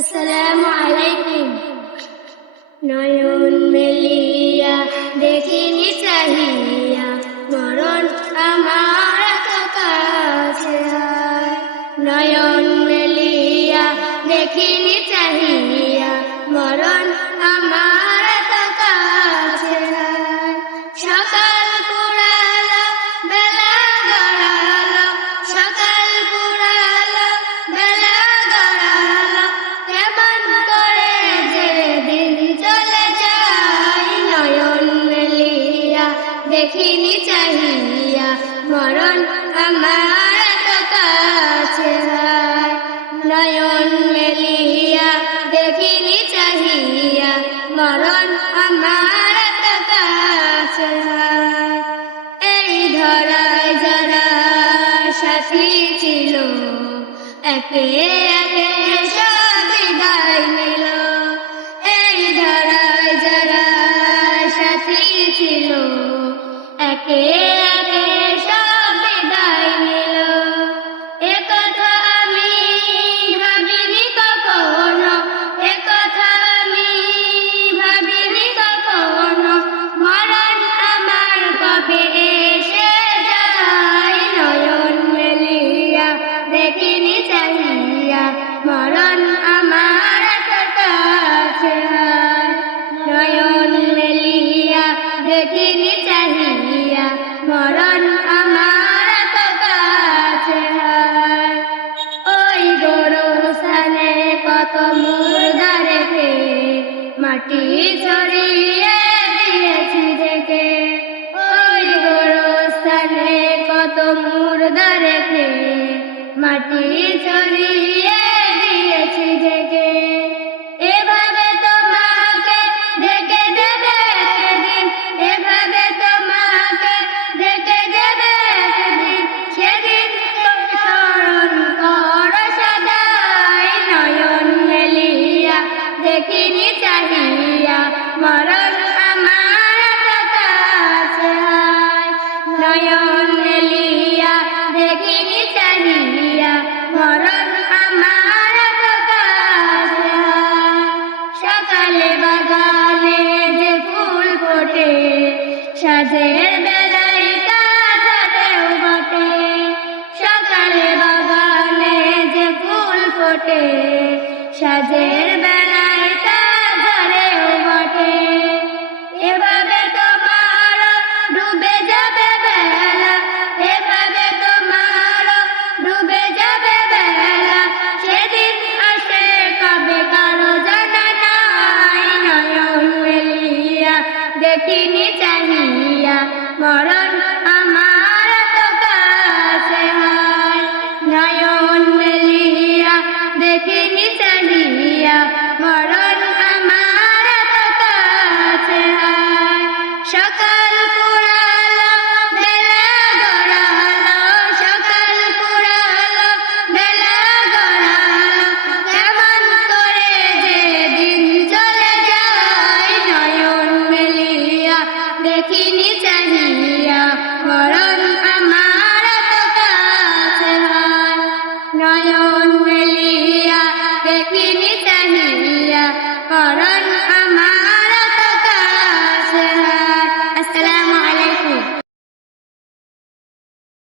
আসসালামু আলাইকুম। নয়ন মেলিয়া দেখিনি চাহিয়া, মরণ আমার তো কাছে আয়। নয়ন মেলিয়া দেখিনি চাহিয়া, মরণ আমার তো কাছে আয়। সকাল পুরালো বেলা গড়ালো, সকাল পুরালো বেলা গড়ালো, কেমন করে যে দিন চলে যায়। নয়ন মেলিয়া দেখিনি চাহিয়া, মরণ আমার তো কাছে আয়। নয়ন মেলিয়া দেখিনি চাহিয়া, মরণ আমার তো কাছে আয়। এই ধরায় যারা সাথী ছিল, একে একে সব বিদায় নিল। এই ধরায় যারা সাথী ছিল, একে একে সব বিদায় নিল। এ কথা আমি ভাবিনি কখনো, এ কথা আমি ভাবিনি কখনো, মরণ আমার কবে এসে যায়। নয়ন মেলিয়া দেখিনি চাহিয়া, মরণ আমার তো কাছে আয়। নয়ন মেলিয়া দেখিনি চাহিয়া, মরণ আমার তো কাছে আয়। ওই গোরস্থানে কত মুর্দা রেখে, মাটি ছড়িয়ে দিয়েছি ঢেকে। ওই গোরস্থানে কত মুর্দা রেখে, মাটি ছড়িয়ে দিয়েছি ঢেকে। এভাবে তোমাকে ঢেকে দেবে একদিন, এভাবে তোমাকে ঢেকে দেবে একদিন, সেদিন তুমি স্মরণ করো সদাই। নয়ন মেলিয়া দেখিনি চাহিয়া, মরণ আমার তো কাছে আয়। নয়ন মেলিয়া দেখিনি চাহিয়া, মরণ আমার তো কাছে আয়। সকালে বাগানে যে ফুল ফোটে, সাঁঝের বেলায় কাঁদাতেও বটে। সকালে বাগানে যে ফুল ফোটে, সাঁঝের